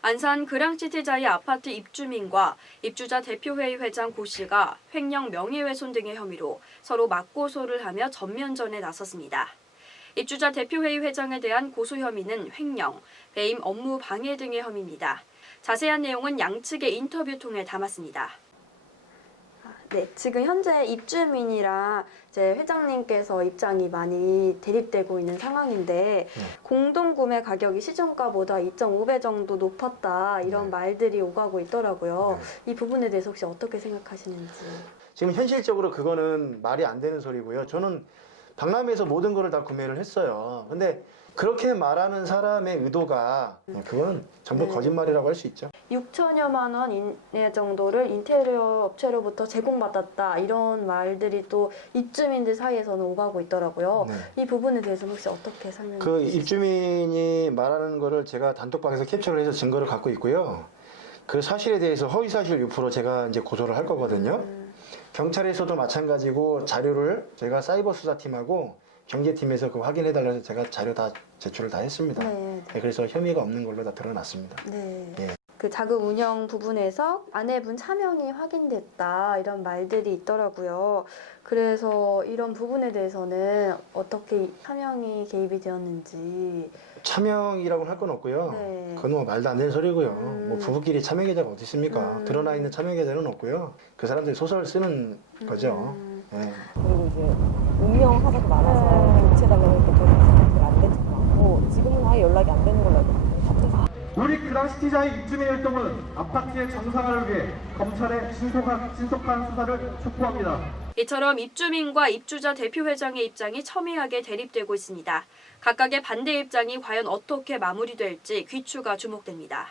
안산 그랑시티자이 아파트 입주민과 입주자 대표회의 회장 고 씨가 횡령 명예훼손 등의 혐의로 서로 맞고소를 하며 전면전에 나섰습니다. 입주자 대표회의 회장에 대한 고소 혐의는 횡령, 배임 업무 방해 등의 혐의입니다. 자세한 내용은 양측의 인터뷰 통해 담았습니다. 네, 지금 현재 입주민이랑 이제 회장님께서 입장이 많이 대립되고 있는 상황인데 공동 구매 가격이 시중가보다 2.5배 정도 높았다 이런 네. 말들이 오가고 있더라고요. 이 부분에 대해서 혹시 어떻게 생각하시는지? 지금 현실적으로 그거는 말이 안 되는 소리고요. 저는 박람회에서 모든 거를 다 구매를 했어요. 근데 그렇게 말하는 사람의 의도가 그건 전부 네. 거짓말이라고 할 수 있죠. 6천여만 원 이내 정도를 인테리어 업체로부터 제공받았다 이런 말들이 또 입주민들 사이에서는 오가고 있더라고요. 네. 이 부분에 대해서 혹시 어떻게 설명해 그 주시죠? 입주민이 말하는 거를 제가 단톡방에서 캡처를 해서 증거를 갖고 있고요. 그 사실에 대해서 허위사실 유포로 제가 이제 고소를 할 거거든요. 음, 경찰에서도 마찬가지고 자료를 제가 사이버 수사팀하고 경제팀에서 그 확인해 달라서 제가 자료 다 제출을 다 했습니다. 네, 네, 그래서 혐의가 없는 걸로 다 드러났습니다. 네. 예. 그 자금 운영 부분에서 아내분 차명이 확인됐다 이런 말들이 있더라고요. 그래서 이런 부분에 대해서는 어떻게 차명이 개입이 되었는지. 차명이라고는 할건 없고요. 네. 그건 뭐 말도 안 되는 소리고요. 음. 뭐 부부끼리 차명 계좌가 어디 있습니까? 음. 드러나 있는 차명 계좌는 없고요. 그 사람들이 소설 쓰는 거죠. 음, 예. 그리고 이제 운명 하자가 많아서 교체해달라고 했고 그게 안 됐던 것 같고 지금은 아예 연락이 안 되는 걸로 알고 있는데 우리 그랑시티자의 입주민 활동은 아파트의 정상화를 위해 검찰의 신속한, 신속한 수사를 촉구합니다. 이처럼 입주민과 입주자 대표회장의 입장이 첨예하게 대립되고 있습니다. 각각의 반대 입장이 과연 어떻게 마무리될지 귀추가 주목됩니다.